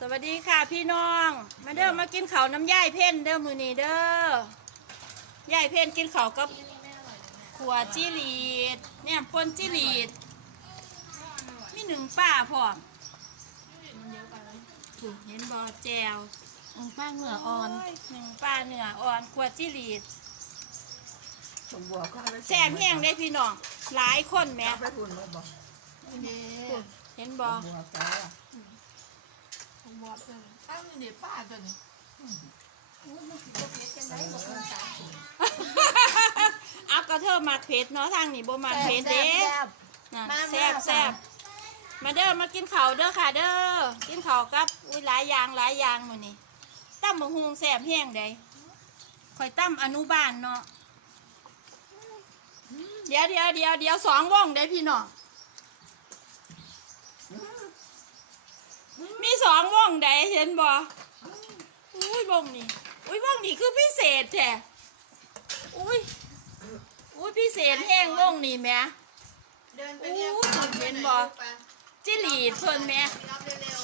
สวัสดีค่ะพี่น้อง มาเด้อมากินข้าวน้ำย่ายเพ่นเด้อมือนี้เด้อย่ายเพ่นกินข้าวกับขวจิลีดเนี่ยปนจิลีดมีหนึ่งป้าพร้อมถูกเห็นบอแจวป้าเหงื่ออ่อนโยหนึ่งป้าเนื้ออ่อนขวจิลีดสมบัวก็เอาไปแซ่บแห้งได้พี่น้องหลายคนแหม่เอาไปทุนเลยบอกเด้เห็นบอ บัวจ้า ผมบอกเลยตั้งอยู่ในป้าตัวนี้เอากระเทอมักเผ็ดเนาะทางนี้บ่มักเผ็ดเด้น่ะมาแซ่บมาแซ่บมาเด้อมากินข้าวเด้อค่ะเด้อกินข้าวกับอุ้ยหลายอย่างหลายอย่างมื้อนี้ตั้มบักฮุงแซ่บแห้งใดข่อยตั้มอนุบาลเนาะเดี๋ยวเดี๋ยวเดี๋ยวเดี๋ยวสองวงได้พี่น้องมี สองวงใดเห็นบ่อุ้ยวงนี้อุ้ยวงนี้คือพิเศษแท้อุ้ยอุ้ยพิเศษแห้งวงนี้แหม่เดินไปอู้เรียกเห็นบ่จิหลีดเพิ่นแหม่รับเร็ว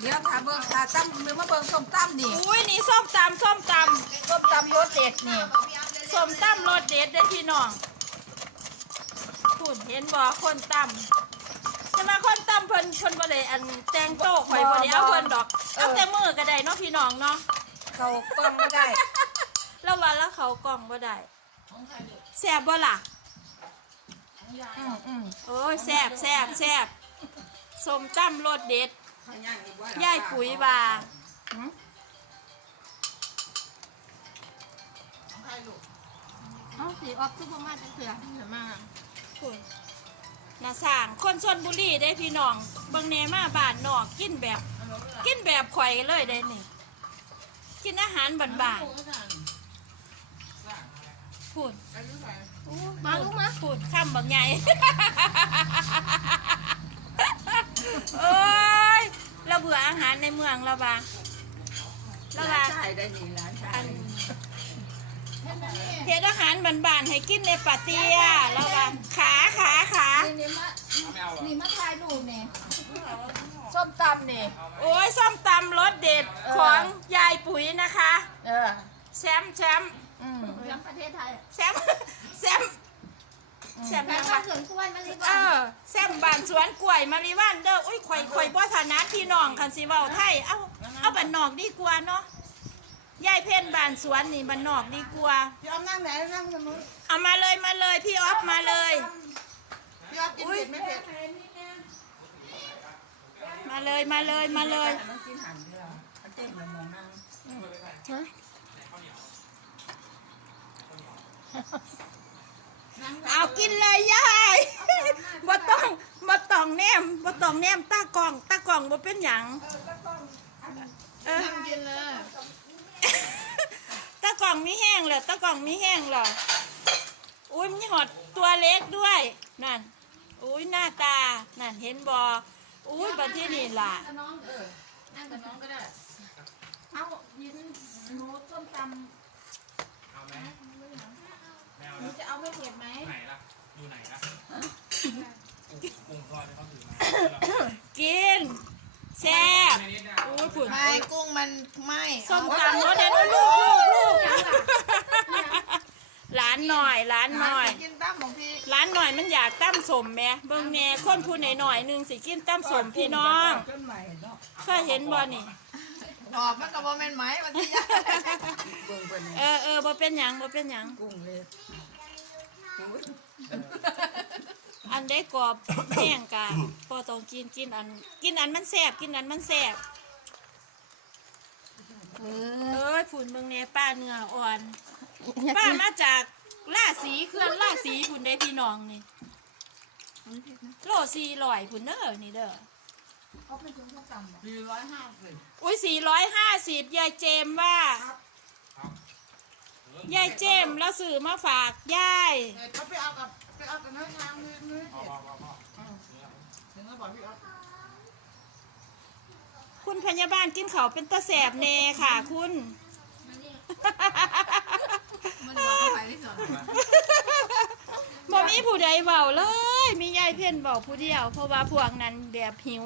เดี๋ยวถ้าเบิ่งถ้าตั้มมือมาเบิ่งส้มตั้มนี่อุ้ยนี่ส้มตำส้มตส้มตำรสเด็ดนี่ๆบอกพี่อัพเร็วำส้มตำรสเด็ดได้อพี่น้องพูดเห็นบ่คนตำ จะมาคนตำเพิ่นเพิ่นบ่ได้อันแต่งโต๊ะข่อยบ่ได้เอาเพิ่นดอก เอาแต่มือก็ได้เนาะพี่น้องเนาะเขากล้องไม่ได้แล้วว่าแล้วเขากล่องบ่ได้แซ่บบ่ล่ะอืมอืมโอ้ยแซ่บแซ่บแซ่บส้มตำรสเด็ดยายปุ๋ยว่าหึเอ้าสีออฟซุปเปอร์มาร์เถื่อนเถื่อนมากคุณ นาสร้างคนชนบุรีได้พี่น้องเบางเนมาบ้านนอกกินแบบ กินแบบข่อยเลยได้นี่ กินอาหารบ้านๆพูดมาลูกมาพูดคำบางใหญ่โอ้ยเราเบื่ออาหารในเมืองเราบ้างเราร้าบ้านชายได้นี่ร้านชาย เฮ็ดอาหารบ้านๆให้กินในปาเตียเราบ้างขาขาขานี่มานี่มาถ่ายรูปเนี่ยส้มตำนี่โอ้ยส้มตำรสเด็ดของยายปุ๋ยนะคะ เออแชมป์แชมป์อืมยังประเทศไทยแชมป์แชมป์แชมป์แต่ยังถ้าวะเกิดกล้วยมาลีเออแซมบ้านสวนกล้วยมาริวันเด้ออุ้ยข่อยข่อยบ่ถนัดพี่น้องคันสิเว้าไทยเอาเอาบ้านนอกดีกว่าเนาะ ยายเพ่นบ้านสวนนี่บ้านนอกดีกว่า พี่อ้อมนั่งไหนนั่งตรงนู้นเอามาเลยมาเลยพี่ออฟมาเลย พี่อ้อมกินเผ็ดไม่เผ็ดมาเลยมาเลยมาเลยมันกินหั่นเดียวมันเจ๊งมันมองนั่งเอากินเลยยายบ่ต้องบ่ต้องแนมบ่ต้องแนมตากล้องตากล้องบ่เป็นหยังเออนั่งกินเลยตะ กล่องมีแห้งเหรอตะกล่องมีแห้งเหรออุ้ยมีหอดตัวเล็กด้วย นั่น อุ้ยหน้าตา นั่นเห็นบออุ้ยบัดที่นี่ล่ะน้องเออนั่งกับน้องก็ได้เอายินหนูส้มตเอาไหมไม่เอาำหนูแล้วจะเอาไม่เผ็ดไหมไหนล่ะอยู่ไหนล่ะกุ้งทอดที่เขาถือมากินแซ่บ อุ้ยผุน ไม่กุ้งมันไม่ส้มตำรสเด็ดอุ้ยลูกลูกลูก หลานหน่อยหลานหน่อย กินตั้มของพี่ร้านหน่อยมันอยากตั้มสมแหม่เบิ่งแหน่คนผู้หน่อยหน่อยๆหนึงสิกินตั้มสมพี่น้องจนใหม่เนาะเคยเห็นบ่นี่ตอบมันกับว่าแม่นไหมมันจะยากกุ้งเป็นเออเออบ่เป็นหยังบ่เป็นหยังกุ้งเลยอุ้ยอันได้กรอบ แห้งกะพอต้องกินกินอัน กินอันมันแซ่บกินอันมันแซ่บเอเอ้ยผุนเบิ่งแหน่ป้าเนื้ออ่อน ป้ามาจาก ล่าสีเคลื่อนล่าสีผุนได้พี่น้องนี่โลสี่ร้อยผุนเด้อนี่เด้อเขาเป็นคนส้มตำเหรอสี่ร้อยห้าสิบอุ้ยสี่ร้อยห้าสิบยายเจมว่ายายเจมแล้วสื่อมาฝากยายเขาไปเอากับไปเอากับเนื้อทางนื้อเนื้อพอพอพอพอถึงก็บอกพี่เอาคุณพยาบาลกินเขาวเป็นตาแสบเนค่ะคุณมัน บอกไปที่สุดบ่มีผู้ใดเบาเลย มียายเพ่นเบาผู้เดียว เพราะว่าพวกนั้นแบบหิว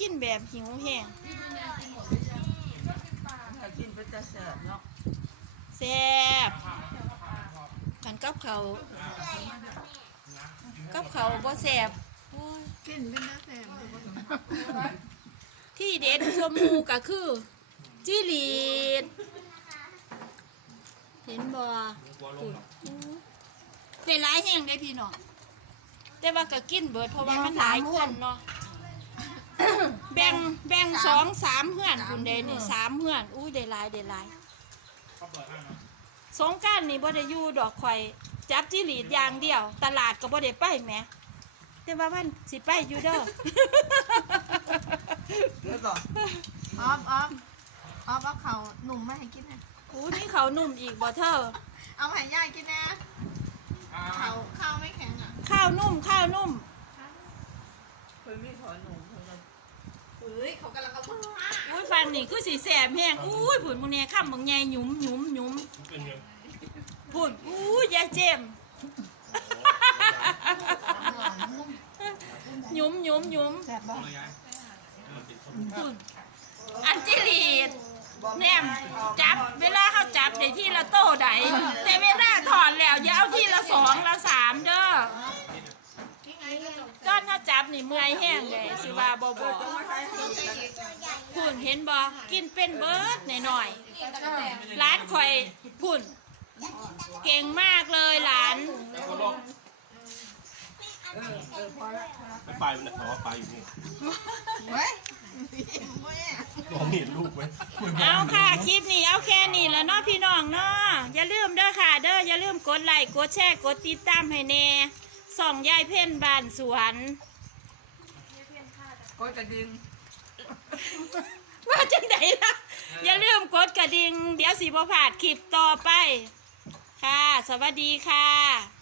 กินแบบหิวแห้งถ้ากินเป็นจะแสบเนาะแซ่บกันกับเขาวกับเขาวบ่แซ่บโอ้ยกินเป็นจะแสบที่เด็ดชมพูก็คือจิลีด เห็นบ่กลัวลงหรอกเป็นหลายแห้งได้พี่น้องแต่ว่าก็กินเบิดเพราะว่ามันหลายคนเนาะแบ่งแบ่งสองสามเพื่อนคุณเดนี่สามเพื่อนอุ้ยได้หลายได้หลายเขาเปิดให้นะสงกรารนี่บ่ได้อยู่ดอกข่อย จับจิหลีดอย่างเดียว ตลาดก็บ่ได้ไปแหมแต่ว่าวันสิไปอยู่เด้อเดี๋ยวก่อนออฟออฟออฟเอาเขาหนุ่มมาให้กินนะ อู้นี่เขาวนุ่มอีกบ่เธอเอามาให้ย่ากินนะอ่าเขาข้าวไม่แข็งอะข้าวนุ่มข้าวนุ่มเคยมีถอนหนูเท่านั้นเฮ้ยเขากำลังเอามือมาอุ้ยฟันนี่คือสีแสบแห้งอุ้ยผุนมึงเนี่ยข้ามมึงใหญ่หยุมหยุมหยุมเป็นยังผุนอุ้ยยายเจมส์หยุมหยุมหยุมแสบบ่อะไรยายมันติดคนผุนอันจิลีดแนม จับ เวลาเขาจับในที่ละโต้ใดแต่เวลาถอนแล้วอย่าเอาที่ละสองละสามเด้อนี่ไงก็จบตอนเขาจับนี่เมื่อยแห้งเลยสิว่าบ่บ่ต้องมาใช้ให้กันผุนเห็นบ่กินเป็นเบิร์ดหน่อยนี่ตะกั่วแตนๆร้านข่อยผุนเก่งมากเลยหลานแล้วก็ลงเออเออพอละไปไปมันนะว่าไปอยู่นี่เฮ้ยแม่มอง เห็นลูกไหมเอาค่ะคลิปนี้เอาแค่นี้แล้วเนาะพี่น้องเนาะอย่าลืมเด้อค่ะ เด้ออย่าลืมกดไลค์กดแชร์กดติดตามให้แน่ส่องยายเพ่นบ้านสวนก้อยกระดิ่งว่าจังไดล่ะ อย่าลืมกดกระดิ่งเดี๋ยวสิบ่พลาดคลิปต่อไป ค่ะ สวัสดีค่ะ